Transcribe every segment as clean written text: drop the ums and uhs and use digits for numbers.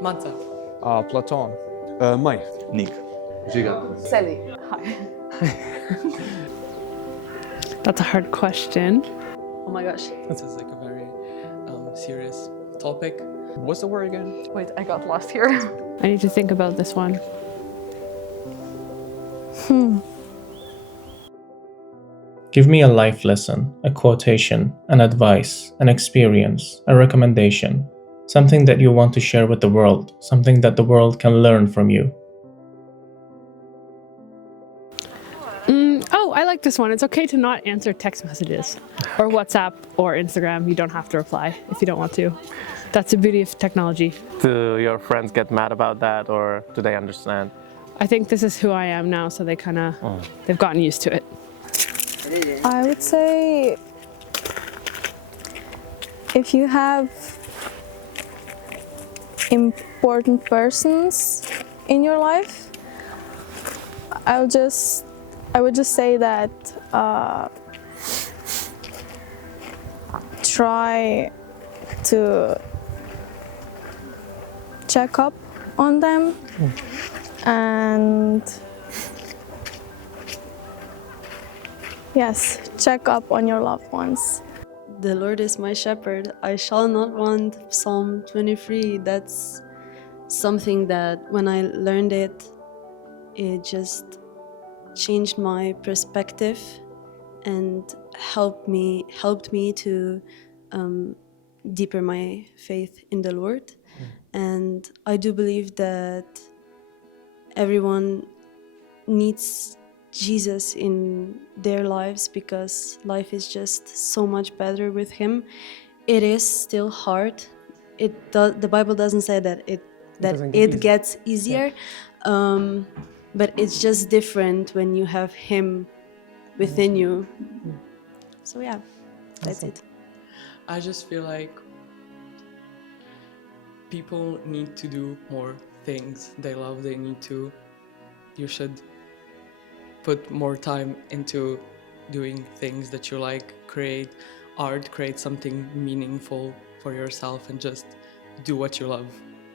Manta. Platon. Mai. Nick. Giga. Sally. Hi. That's a hard question. Oh my gosh. This is like a very serious topic. What's the word again? Wait, I got lost here. I need to think about this one. Give me a life lesson, a quotation, an advice, an experience, a recommendation, something that you want to share with the world, something that the world can learn from you. Oh, I like this one. It's okay to not answer text messages or WhatsApp or Instagram. You don't have to reply if you don't want to. That's the beauty of technology. Do your friends get mad about that, or do they understand? I think this is who I am now, so they've gotten used to it. I would say if you have important persons in your life, I would just say that try to check up on them and yes, check up on your loved ones. The Lord is my shepherd, I shall not want. Psalm 23, that's something that when I learned it, it just changed my perspective and helped me to deepen my faith in the Lord. And I do believe that everyone needs Jesus in their lives because life is just so much better with Him. It is still hard. The Bible doesn't say that it gets easier, but it's just different when you have Him within you. So yeah, that's it. I just feel like people need to do more things they love. You should put more time into doing things that you like, create art, create something meaningful for yourself, and just do what you love.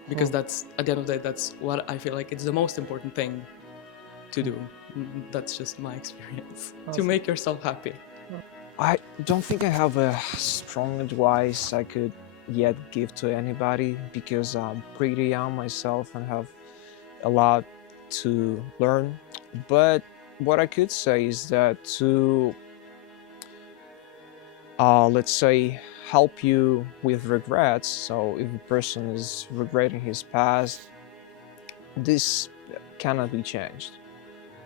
Because that's, at the end of the day, that's what I feel like it's the most important thing to do. That's just my experience, to make yourself happy. I don't think I have a strong advice I could yet give to anybody because I'm pretty young myself and have a lot to learn. But what I could say is that to, let's say, help you with regrets. So if a person is regretting his past, this cannot be changed.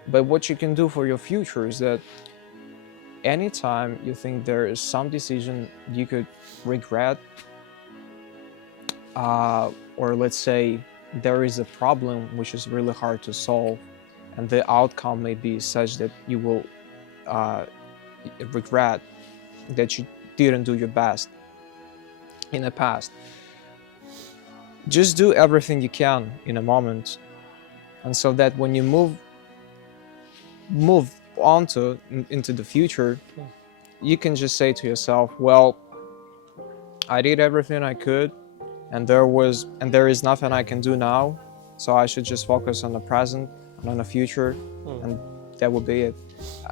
But what you can do for your future is that anytime you think there is some decision you could regret, or let's say there is a problem which is really hard to solve, and the outcome may be such that you will regret that you didn't do your best in the past. Just do everything you can in a moment, and so that when you move into the future, you can just say to yourself, well, I did everything I could, and there is nothing I can do now, so I should just focus on the present and on the future, and that will be it.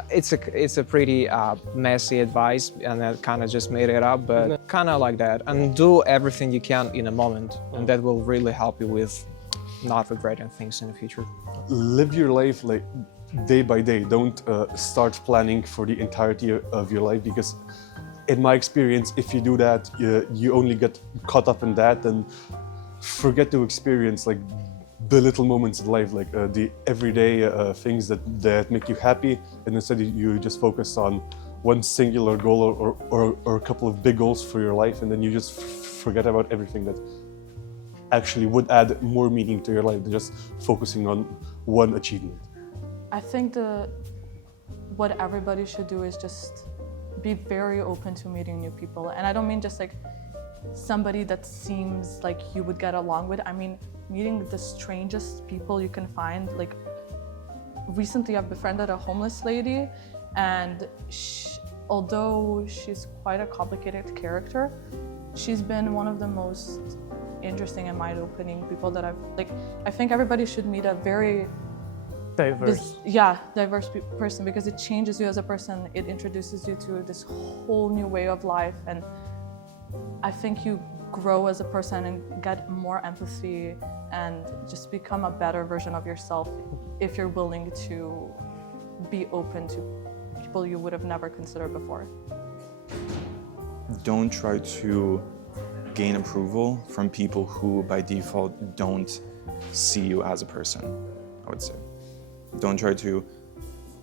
It's a pretty messy advice, and I kind of just made it up, but kind of like that. And do everything you can in a moment, and that will really help you with not regretting things in the future. Live your life like day by day. Don't start planning for the entirety of your life, because in my experience, if you do that, you only get caught up in that and forget to experience like the little moments in life, like the everyday things that make you happy, and instead you just focus on one singular goal or a couple of big goals for your life, and then you just forget about everything that actually would add more meaning to your life than just focusing on one achievement. I think what everybody should do is just be very open to meeting new people. And I don't mean just like somebody that seems like you would get along with. I mean, meeting the strangest people you can find. Like recently I've befriended a homeless lady, and although she's quite a complicated character, she's been one of the most interesting and mind-opening people that I think everybody should meet a very Diverse. diverse person, because it changes you as a person. It introduces you to this whole new way of life, and I think you grow as a person and get more empathy and just become a better version of yourself if you're willing to be open to people you would have never considered before. Don't try to gain approval from people who by default don't see you as a person, I would say. Don't try to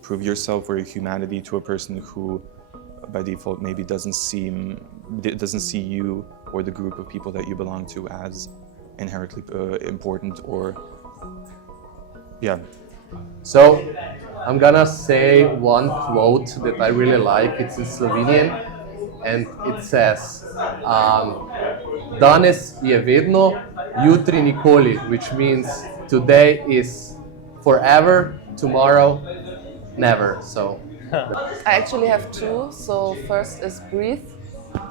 prove yourself or your humanity to a person who by default maybe doesn't see you or the group of people that you belong to as inherently important or So I'm gonna say one quote that I really like. It's in Slovenian and it says Danes je vedno, jutri nikoli, which means today is forever, tomorrow never. So I actually have two. So first is breathe.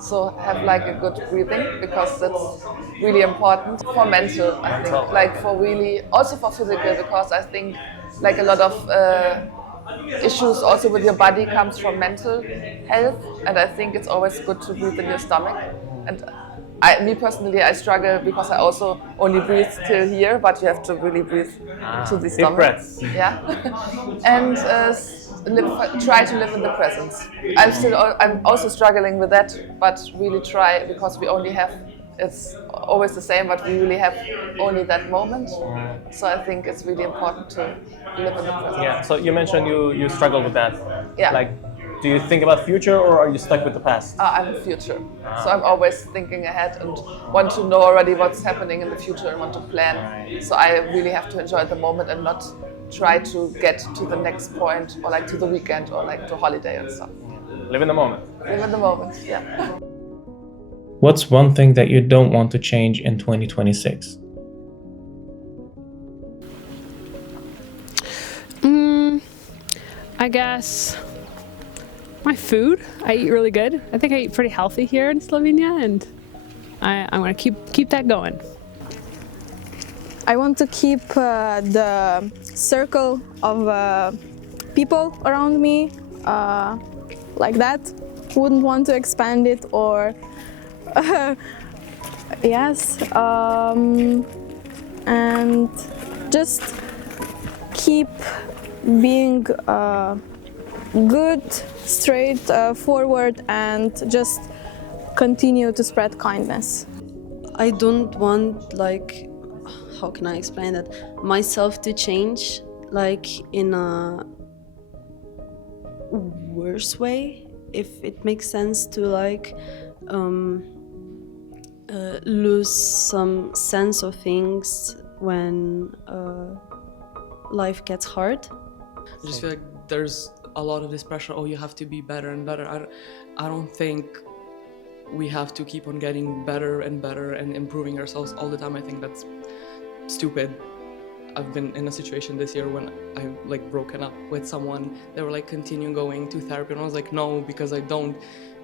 So have like a good breathing, because that's really important for mental, I think. Like for really, also for physical, because I think like a lot of issues also with your body comes from mental health, and I think it's always good to breathe in your stomach. And me personally, I struggle because I also only breathe till here, but you have to really breathe to the stomach. Deep breaths. Yeah, and try to live in the present. I'm also struggling with that, but really try, because we only have, it's always the same, but we really have only that moment. So I think it's really important to live in the present. Yeah. So you mentioned you struggle with that. Yeah. Like, do you think about future or are you stuck with the past? I'm the future, so I'm always thinking ahead and want to know already what's happening in the future and want to plan. So I really have to enjoy the moment and not try to get to the next point or like to the weekend or like to holiday and stuff. Live in the moment. Live in the moment, yeah. What's one thing that you don't want to change in 2026? I guess my food. I eat really good. I think I eat pretty healthy here in Slovenia, and I'm gonna keep that going. I want to keep the circle of people around me like that. Wouldn't want to expand it or yes, and just keep being good, straight forward, and just continue to spread kindness. I don't want, like, how can I explain that? Myself to change, like, in a worse way, if it makes sense, to like lose some sense of things when life gets hard. I just feel like there's a lot of this pressure, oh, you have to be better and better. I don't think we have to keep on getting better and better and improving ourselves all the time. I think that's stupid. I've been in a situation this year when I like broken up with someone. They were like, continue going to therapy, and I was like, no, because I don't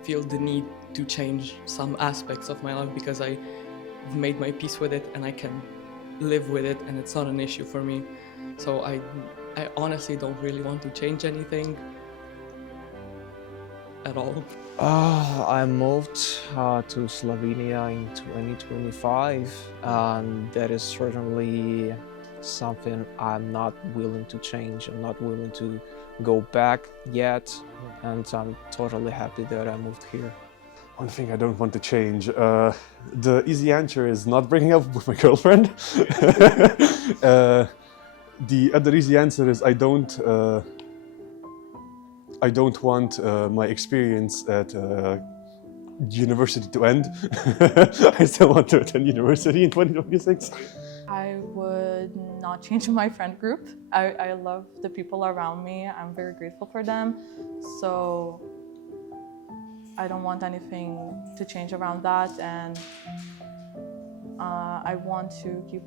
feel the need to change some aspects of my life, because I've made my peace with it and I can live with it, and it's not an issue for me. So I honestly don't really want to change anything at all. I moved to Slovenia in 2025, and that is certainly something I'm not willing to change. I'm not willing to go back yet, and I'm totally happy that I moved here. One thing I don't want to change. The easy answer is not breaking up with my girlfriend. The other easy answer is I don't want my experience at university to end. I still want to attend university in 2026. I would not change my friend group. I love the people around me. I'm very grateful for them. So I don't want anything to change around that. And I want to keep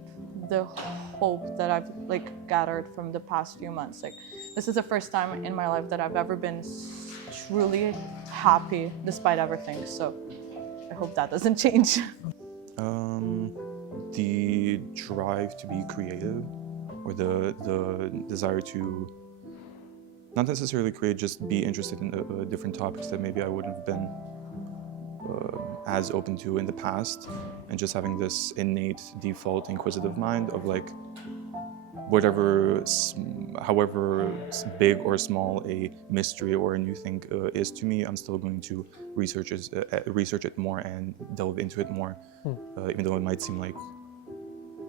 the hope that I've like gathered from the past few months. Like, this is the first time in my life that I've ever been truly happy despite everything. So I hope that doesn't change. the drive to be creative, or the desire to not necessarily create, just be interested in different topics that maybe I wouldn't have been as open to in the past, and just having this innate default inquisitive mind of like whatever, however big or small a mystery or a new thing is to me, I'm still going to research it more and delve into it more, even though it might seem like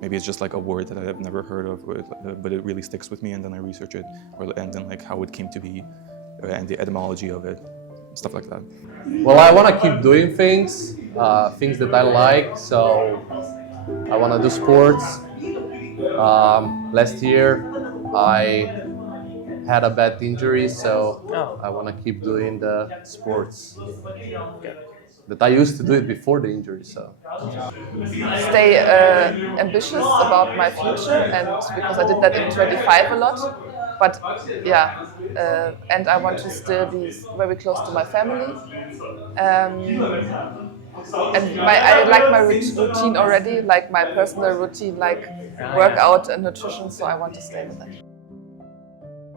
maybe it's just like a word that I've never heard of, but it really sticks with me, and then I research it, and then like how it came to be, and the etymology of it, stuff like that. Well, I want to keep doing things that I like, so I want to do sports. Last year I had a bad injury, so I want to keep doing the sports that I used to do it before the injury. So Stay ambitious about my future, and because I did that in 25 a lot, but yeah, and I want to still be very close to my family. And I like my routine already, like my personal routine, like workout and nutrition, so I want to stay with that.